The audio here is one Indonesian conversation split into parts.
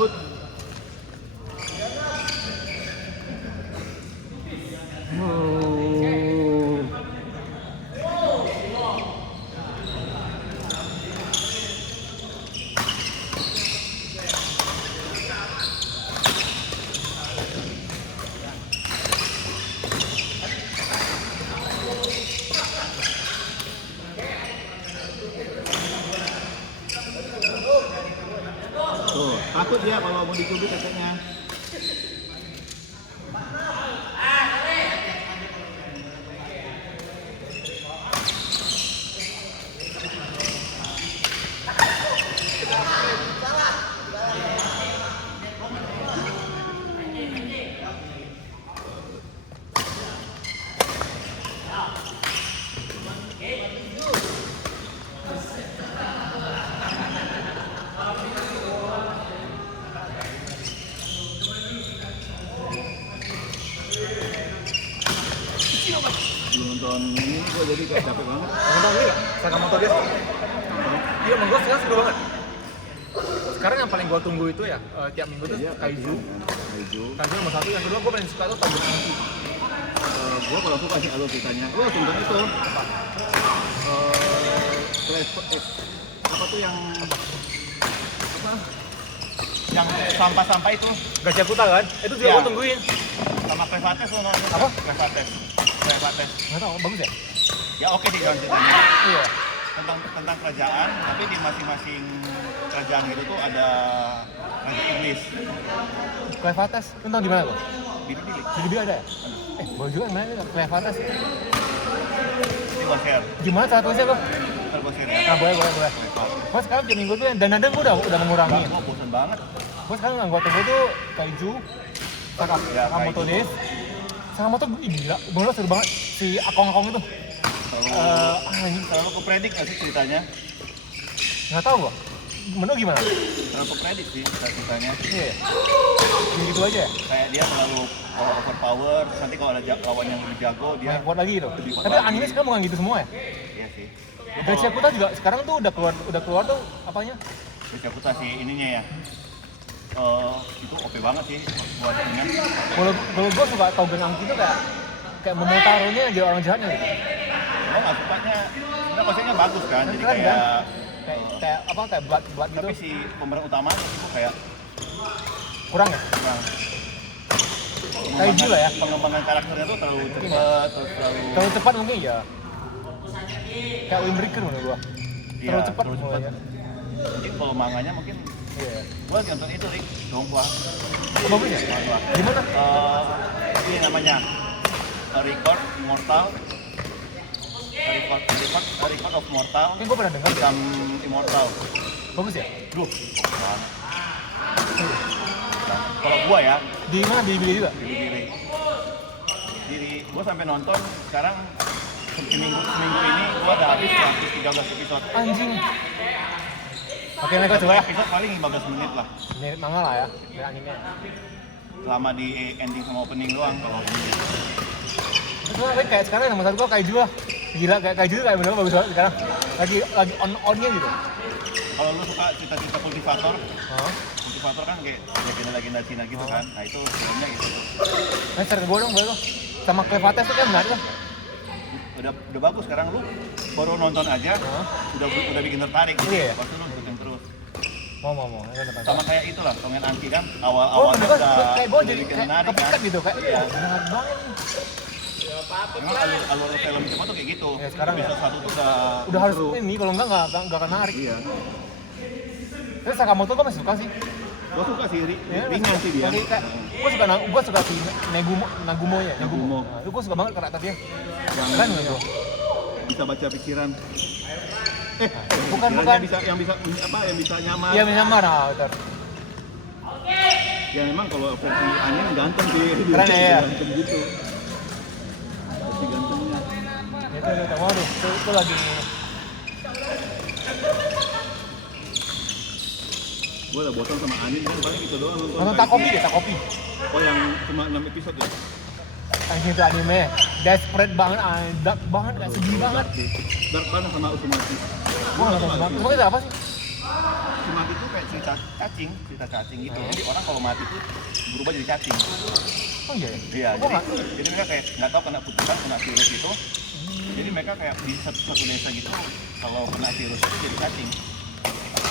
Ut. Tuh, takut dia kalau mau dicubit katanya. Nonton ini gue jadi kayak capek banget. Nonton ini gak? Sakamoto dia. Iya, emang gue sekarang seru banget. Sekarang yang paling gue tunggu itu ya, tiap minggu tuh Iya, Kaiju. Kaiju Nomor 1, yang kedua gue paling suka tuh Tabur Monkey. Gue kalau suka sih alur ceritanya. Gue tonton itu. Apa tuh yang apa? Yang sampah-sampah itu, Gajakuta kan? Itu juga Iya. gue tungguin. Sama Krevates lo nonton? Apa? Krevates. Nggak tau, bagus ya? Ya oke sih kalau ceritanya. Iya. Tentang kerajaan, tapi di masing-masing kerajaan itu tuh ada raja iblis. Clevates, lu tau di mana lo? Pilih-pilih. Jadi dia ada ya? Boleh juga yang mana nih, Clevates. Ini gue share. Gimana cara tulisnya lo? Ntar gue share ya. Nah, boleh. Gue sekarang tiap minggu tuh dan nadang gue udah mengurangi. Gue bosan banget. Gue sekarang yang gue tunggu tuh Kaiju, Sakamoto Kaiju. Days. Sakamoto gila, bener seru banget. Si Akong-Akong itu. Ini Terlalu kepredik nggak sih ceritanya? nggak tahu gua. Menurut gimana? Terlalu kepredik sih ceritanya. Iya. Gitu aja ya? Kayak dia terlalu overpower. Nanti kalau ada lawan yang lebih jago dia Main kuat lagi gitu. lebih kuat Tapi lagi. anime sekarang bukan gitu semua ya? Iya sih. Gachakuta juga sekarang tuh udah keluar tuh apanya? Gachakuta sih ininya ya. Itu OP banget sih buat ini. Kalau gua suka Taugen Anki tuh kayak Momotaronya jadi orang jahatnya gitu. Lo nggak sukanya? Sebenarnya konsepnya bagus kan. Jadi Keren, kayak kayak blood gitu. tapi si pemeran utama itu kayak Kurang ya? kurang. Kaiju lah ya. Pengembangan karakternya tuh terlalu cepet, terus Terlalu cepat mungkin ya. Kayak Windbreaker menurut gua. Iya, Terlalu cepat terlalu mulai ya. Mungkin kalau manganya mungkin Iya. gua lagi nonton itu Rick, Donghua. Oh, bagus ya? Gimana? Ini namanya Record Immortal. Record of Mortal. Mungkin gua pernah dengar. Become Immortal. Bagus ya? Duh, bagus banget. Kalau gua ya, Di mana? Di Bilibili juga? diri gua sampai nonton sekarang seminggu ini gua udah habis 13 episode. Anjing. Oke, mereka coba ya. Episode paling 15 menit lah. Mirip manga lah ya, dari anime. Selama di ending sama opening doang kalau opening. Terus kayak sekarang nomor 1 gua Kaiju lah. Gila, kayak Kaiju kayak bener bagus banget sekarang. Lagi on-onnya gitu. Kalau lu suka cerita-cerita kultivator, Hah? kultivator kan kayak legenda-legenda Cina gitu kan. Nah itu filmnya gitu. Nah, share ke gua dong, boleh dong. Sama Clevates tuh kan menarik kan? Udah bagus sekarang lu baru nonton aja Hah? udah bikin tertarik gitu. Iya. Pasti lu ikutin terus. Mau. Sama kayak itulah Tongen Anki kan Oh, awal-awalnya gua kayak gua udah jadi bikin kayak menarik kan. kepikat gitu, kayak Iya. menarik banget nih. Memang alur film Jepang tuh kayak gitu. Ya, sekarang ya. Episode 1 tuh Udah harus seru. ini, kalau enggak akan menarik. Iya. Terus Sakamoto gua masih suka sih. Gua suka sih Ya, ringan sih dia. Gua suka si Nagumo ya, Nagumo. Nah, itu gua suka banget karakter dia. Yang Keren gitu. bisa baca pikiran. Bukan. Yang bisa nyamar. Iya, menyamar ah, betul. Ya memang kalau versi anime ganteng sih. Keren ya. Ganteng gitu. Versi gantengnya. Itu mau tuh. Itu lagi Gua udah bosan sama anime kan paling itu doang nonton. nonton Takopi deh, Takopi. Oh yang cuma 6 episode ya? Anjing itu anime. Desperate banget, dark banget, kayak sedih banget. Dark banget sama Uzumaki. Gua nggak nonton Uzumaki. Uzumaki itu apa sih? Uzumaki itu kayak cerita cacing gitu. Jadi orang kalau mati tuh berubah jadi cacing. Oh iya. Iya, jadi mereka kayak nggak tahu kena kutukan, kena virus itu. Jadi mereka kayak di satu desa gitu, kalau kena virus itu jadi cacing.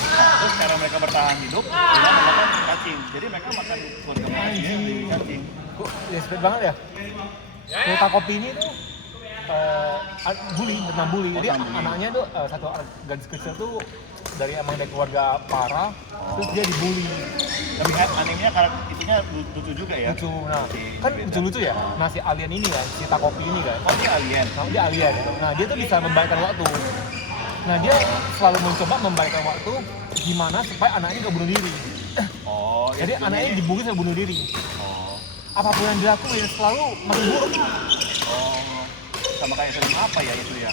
Nah, terus cara mereka bertahan hidup dengan memakan cacing. Jadi mereka makan keluarga manusia jadi cacing. Kok respect banget ya? Cerita kopi ini tuh bernama bully. Jadi anaknya tuh satu gadis kecil tuh dari keluarga parah, terus dia dibully. Tapi kan animenya karakter itunya lucu juga ya. Lucu, nah kan lucu-lucu ya. Nah si alien ini kan, si Takopi ini kan. Oh, dia alien. Dia alien gitu. Nah dia tuh bisa membaikkan waktu. Nah dia selalu mencoba membaikkan waktu gimana supaya anaknya nggak bunuh diri. Oh, Jadi anaknya dibully sampai bunuh diri. Oh. Apapun yang dilakuin selalu makin buruk. Oh. Sama kayak film apa ya itu ya?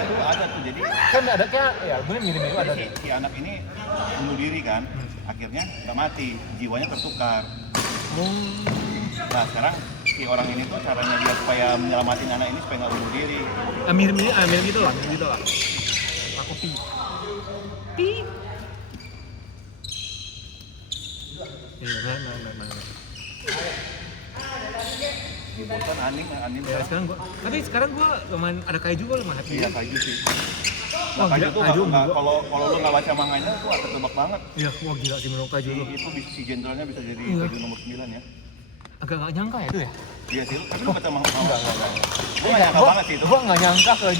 Itu ada tuh, jadi Kan ada kayak ya bener mirip-mirip ada. si anak ini bunuh diri kan, akhirnya nggak mati, jiwanya tertukar. Nah sekarang si orang ini tuh caranya dia supaya menyelamatin anak ini supaya nggak bunuh diri. Mirip gitu lah. Aku pi. Iya, nah. Di bosan anime Ya, sekarang gua main ada kaiju juga lumayan happy. Iya kaiju sih. Wah, Nah, kaiju gila, tuh kaiju kalau lu nggak baca manganya tuh akan tebak banget. Iya, wah gila sih menurut kaiju tuh. Itu si jenderalnya bisa jadi Iya. kaiju nomor 9 ya. Agak nggak nyangka ya itu ya? Iya sih, tapi lu baca manga. Enggak. Gua nggak nyangka banget sih itu. Gua nggak nyangka kalau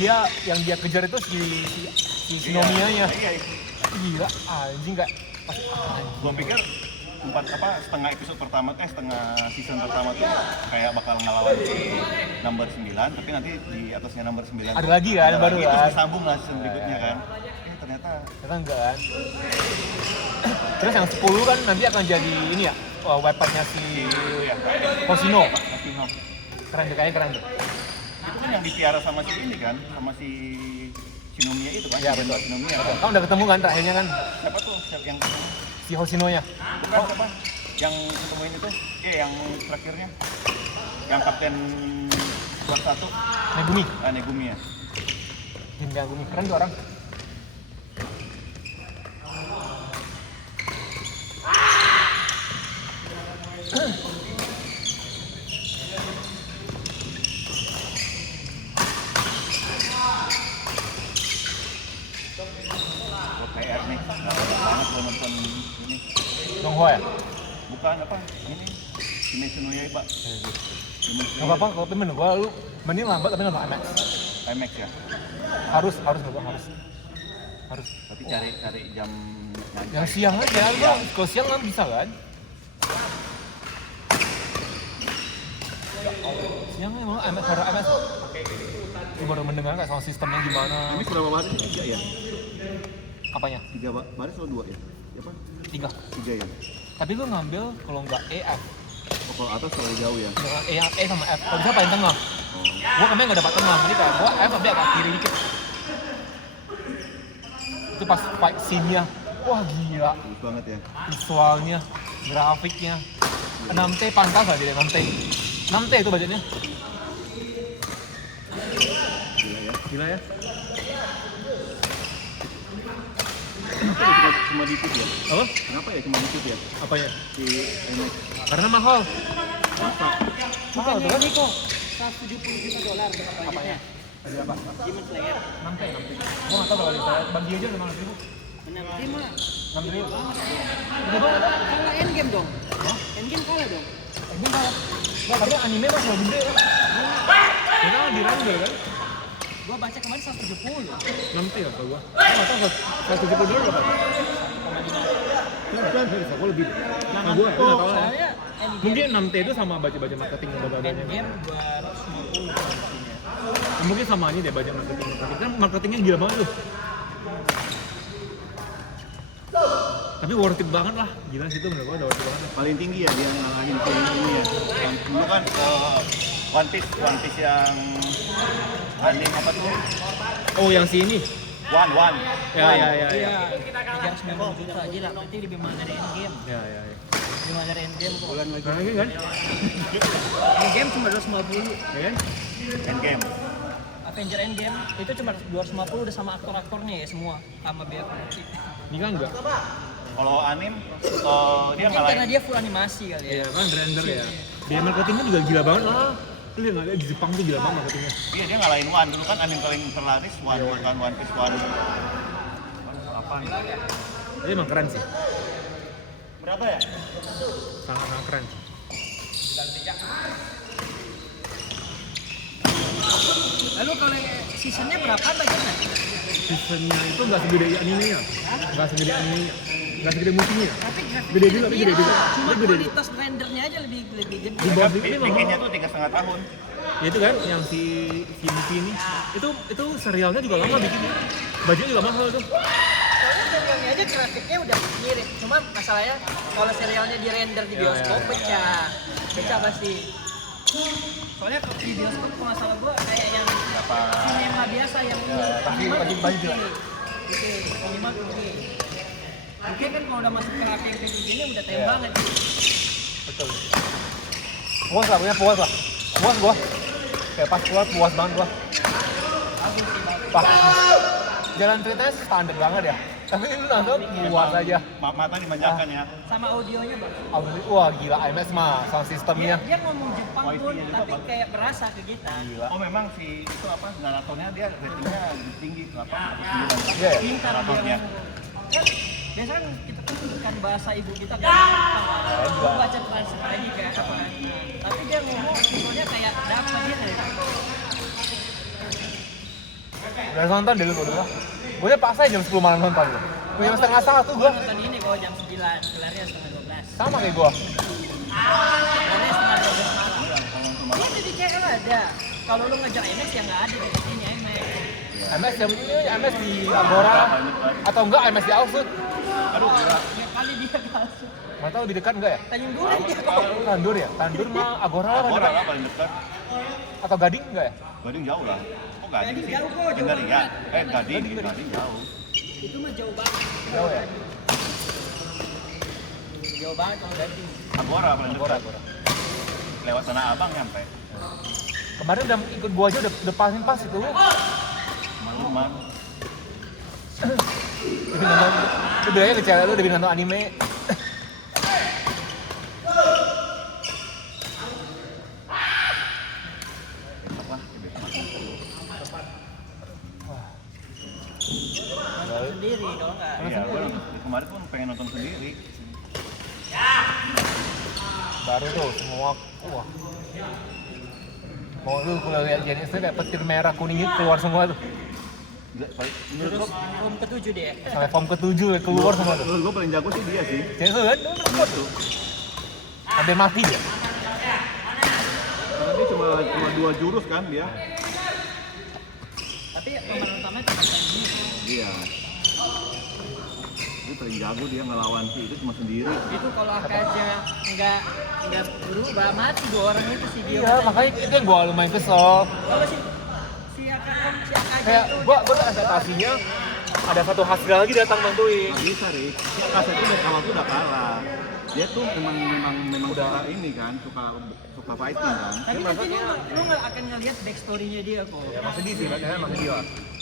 yang dia kejar itu si Shinomiya-nya. Iya. Gila, anjing nggak. Gua pikir setengah season pertama tuh kayak bakal ngelawan si number 9, tapi nanti di atasnya number 9 Ada lagi kan, baru terus kan? disambung lah season berikutnya kan. Ternyata Enggak kan? Terus yang 10 kan nanti akan jadi ini ya, weaponnya si ya, Hoshino. Hoshino. Keren deh, kayaknya keren tuh. Itu kan yang dipiara sama si ini kan, sama si Shinomiya itu kan. Iya, betul. Shinomiya kan. Kamu udah ketemu kan terakhirnya kan Siapa tuh? Siapa yang ketemu? si Hoshino-nya? Bukan siapa? Yang ketemuin itu? Iya, yang terakhirnya. Yang kapten Squad 1. Megumi. Negumi ya. Jin Megumi, keren tuh orang. kayak nih, banget gua nonton ini. Donghua ya? Bukan apa? Ini Kimetsu no Yaiba. Gak apa-apa, kalau temen gua lu mending lambat tapi nonton IMAX. IMAX ya. Harus. Tapi cari jam Yang siang aja, lu kalau siang kan bisa kan? Siang emang IMAX harus IMAX. Lu baru mendengar nggak soal sistemnya gimana? Ini berapa baris? 3 ya? Apanya? 3 baris atau 2 ya? Apa? 3. 3 ya? Tapi lu ngambil kalau nggak EF, Oh, kalau atas terlalu jauh ya? dengan E sama F. Kalau bisa paling tengah. Oh. Gua kemarin nggak dapat tengah, jadi kayak gua F tapi agak kiri dikit. Itu pas fight scene-nya, wah gila. Bagus banget ya. Visualnya, grafiknya. 6T pantas lah dia 6T. 6T itu budgetnya. Gila ya. Gila ya. Kenapa ya cuma dikit ya? Apa? Kenapa ya cuma dikit ya? Apanya? Si IMAX. Karena mahal. Masa? Mahal tuh kan Niko. $170 juta Apanya? Ada apa? Demon Slayer. 6T. Gua nggak tahu kalau kita bagi aja 5.000. Benar terima. 6.000. Udah banget. Kalah Endgame dong. Hah? Endgame kalah dong. Ini kalah. Wah, karena anime mah lebih gede kan? Ya kan di random kan? Gua baca kemarin 170. 6T apa gua? Nggak tahu, 170 dolar berapa? Bukan, gua lebih. Nah, gua nggak tahu. Soalnya Mungkin 6T itu sama baca-baca marketing baca-bacanya. Endgame 250 pastinya. Mungkin sama aja deh baca marketing. Kan marketingnya gila banget tuh. Tapi worth it banget lah. Gila sih itu menurut gua udah worth it banget. Paling tinggi ya dia ngalahin film ini ya. Yang dulu kan One Piece yang anime apa tuh? Oh, yang si ini. One. Ya. Iya. Kejar 90 juta aja lah. Berarti lebih mahal dari Endgame. Ya. Lebih mahal dari Endgame kok. Karena lagi kan? Endgame cuma 250. Ya kan? Endgame. Avenger Endgame itu cuma 250 udah sama aktor-aktornya ya semua sama biaya produksi. Ini kan enggak. Kalau anim dia Mungkin karena ngalahin dia full animasi kali ya. Iya kan render ya. Dia marketingnya juga gila banget lah. Lu lihat nggak, di Jepang tuh gila banget marketingnya. iya dia ngalahin One dulu kan anim paling terlaris One kan One Piece One apa Dia emang keren sih. berapa ya? Sangat keren. Lalu kalau seasonnya berapa bagiannya? Seasonnya itu nggak segede animenya. Nggak segede animenya. Nggak segede musiknya. Tapi Gede juga, tapi gede juga. Cuma Tapi gede. kualitas rendernya aja lebih gede. Di bawah Mereka ini bikinnya tuh 3,5 tahun Ya itu kan yang si Mufi ini. Itu serialnya juga lama bikinnya. Bajunya juga mahal tuh. Soalnya serialnya aja grafiknya udah mirip. Cuma masalahnya kalau serialnya di render di bioskop pecah pasti. Soalnya kalau di bioskop kalau nggak salah gua kayak yang berapa sinema biasa yang pasti baju. minimal oke. Oke kan kalau udah masuk ke HP yang kayak begini udah tembak banget. Betul. Puas lah. Puas gua. Kayak pas keluar puas banget gua. Bagus sih bagus. Pak. Jalan ceritanya standar banget ya. Tapi lu nonton puas aja. mata dimanjakan ya Sama audionya bagus. Wah gila, IMAX mah sound systemnya. Dia ngomong Jepang pun Wifi-nya juga tapi bagus. kayak berasa ke kita. oh memang si itu apa naratornya dia ratingnya lebih tinggi apa Iya ya? Pintar dia naratornya ngomong. Kan biasanya kan kita kan bahasa ibu kita kan Jepang. Gua baca translate lagi kayak apa. Tapi dia ngomong pokoknya kayak dapat dia dari Udah nonton dulu gua. Gue paksa jam 10 malam nonton gua. Jam setengah 1 gua. nonton ini kalau jam 9, kelarnya setengah 12. Sama kayak gua. Kelarnya setengah 12 malam. Dia ada di KL ada. Kalau lu ngejar IMAX ya nggak ada di sini IMAX. IMAX jam ini IMAX di Agora atau enggak IMAX di Ausut. aduh gila Ya kali dia kasih. Enggak tahu lebih dekat enggak ya? Tanjung Duren dia kok. Tandur ya? Tandur mah Agora lah Agora kan? lah paling dekat Atau Gading enggak ya? Gading jauh lah kok Gading Gading sih jauh kok, jauh Gading ya banget. Gading jauh Itu mah jauh banget. Jauh ya? Jauh banget kalau Gading. Agora paling Agora, dekat Agora. lewat Tanah Abang nyampe Kemarin udah ikut gua aja udah paling pas itu. Maluman Lebih nonton. Lu bilangnya ke cewek lu lebih nonton anime. apa Nonton sendiri kalau nggak. iya gua kemarin pun pengen nonton sendiri Baru tuh semua wah. Mau lu kalau lihat jenisnya kayak petir merah kuning itu keluar semua tuh. menurut Terus gua room ke-7 deh. Sampai form ke-7 keluar semua tuh. menurut gua paling jago sih dia sih Jadi tuh kan hampir mati dia. karena dia cuma 2 jurus kan dia Tapi pemeran utamanya tetap Tanjung. iya dia paling jago dia ngelawan si itu cuma sendiri Itu kalau Akaja nggak berubah mati 2 orang itu sih dia. Iya, makanya itu yang gua lumayan kesel. Kalau si Akaja Kayak itu gua ekspektasinya ada satu hasil lagi datang bantuin. nggak bisa Rik si Akasa itu dari awal tuh udah kalah dia tuh memang suka ini kan suka fighting kan tapi nanti lu nggak akan ngeliat backstory-nya dia kok. Ya masih di sih, makanya masih dia.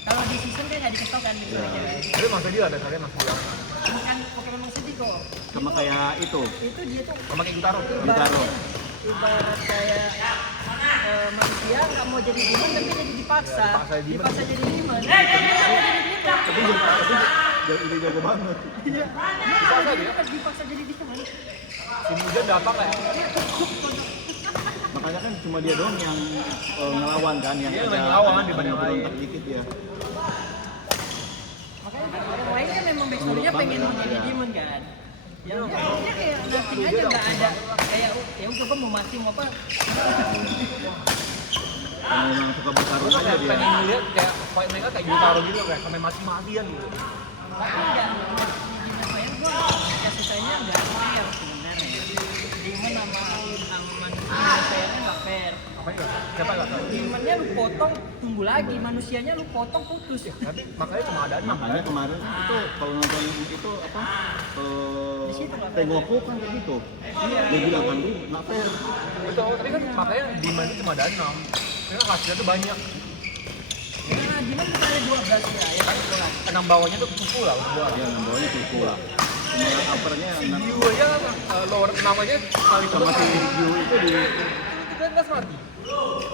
Kalau di season kan nggak dikasih tau kan backstory-nya. Tapi masih dia ada kalian masih dia. Bukan Pokemon sedih kok. sama kayak itu Itu dia tuh Sama kayak Gutaro. ibarat kayak manusia nggak mau jadi demon tapi jadi dipaksa. Dipaksa jadi demon. tapi jadi jago banget Iya. Dipaksa dia. Dipaksa jadi demon. Si Mujan datang kayak makanya kan cuma dia doang yang ngelawan kan yang Dia ada yang ngelawan dibanding yang lain. berontak dikit ya Makanya orang lain kan memang backstory-nya pengen mau jadi demon kan. Yang dia kayak nothing aja nggak ada kayak ya udah gua mau mati mau apa. memang suka bertarung aja dia pengen ngeliat kayak fight mereka kayak Gutaro gitu kayak sampai mati-matian gitu. Tapi enggak gimana saya gua ya susahnya enggak fair sebenarnya. Demon sama manusia fairnya enggak fair. Apa ya? Siapa enggak tahu. Demonnya lu potong tumbuh lagi, manusianya lu potong putus ya. Tapi makanya cuma ada 6 makanya kemarin itu kalau nonton itu apa Di situ nggak fair. Tengoku kan kayak gitu Iya. dia bilang kan lu nggak fair Betul, tapi kan makanya demand itu cuma ada 6. Karena hasilnya tuh banyak. Cuma kita ada 12 ya kan? 6 bawahnya tuh kuku lah untuk gua. Dia bawahnya kuku lah. Cuma uppernya Si Gyu aja lower namanya kali sama si Gyu itu di itu kan gas mati.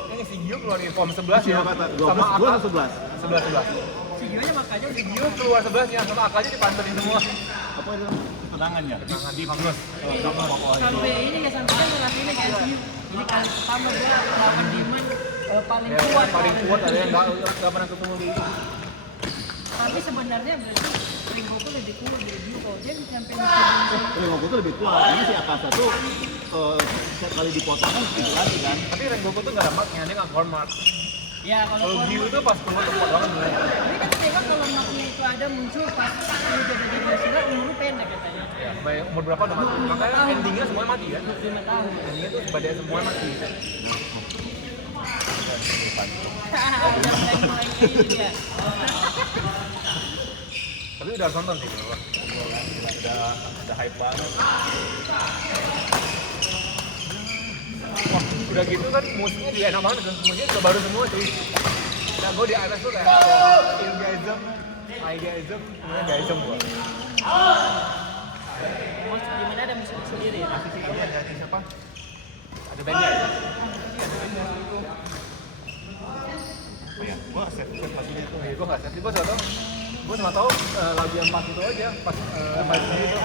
Ini si Gyu keluarin form 11 ya. siapa kata 12 Sama gua Aka 11. 11. Si Gio-nya makanya Si Gyu keluar 11 ya, sama Akanya dipanterin semua. Apa itu tendangannya? Tangan di Magnus. sampai ini ya sampai kan ngelakuin kayak si ini kali pertama gua lawan Diman paling Ya, kuat. paling kuat ada yang nggak pernah ketemu di Tapi sebenarnya berarti Ringoku lebih kuat dari Gio kalau dia bisa sampai Rengoku tuh lebih kuat. Ini si Akasa tuh setiap kali dipotong kan itu lagi kan. tapi Rengoku tuh nggak ada marknya, dia nggak keluar mark. ya kalau Kalau Gyu tuh pas keluar tempat banget dulu. ini kan tembak kalau maknya itu ada muncul pas udah jadi nasional umur pendek katanya. Ya, baik umur berapa udah mati. Makanya endingnya semuanya mati kan. 5 tahun. Endingnya tuh pada semua mati. Udah mulai ini dia. Tapi udah harus nonton sih kalau gua. Udah hype banget. Wah, udah gitu kan musiknya juga enak banget dan semuanya udah baru semua cuy. Nah, gue di atas tuh kayak Ilgaism, Aigaism, semuanya Gaism gua. Musik gimana ada musik sendiri ya? Ini ada siapa? Ada bandnya ya? Oh ya, gua set lagunya tuh. Iya, gue nggak siap sih, gue cuma tahu lagu yang pas itu aja, pas itu.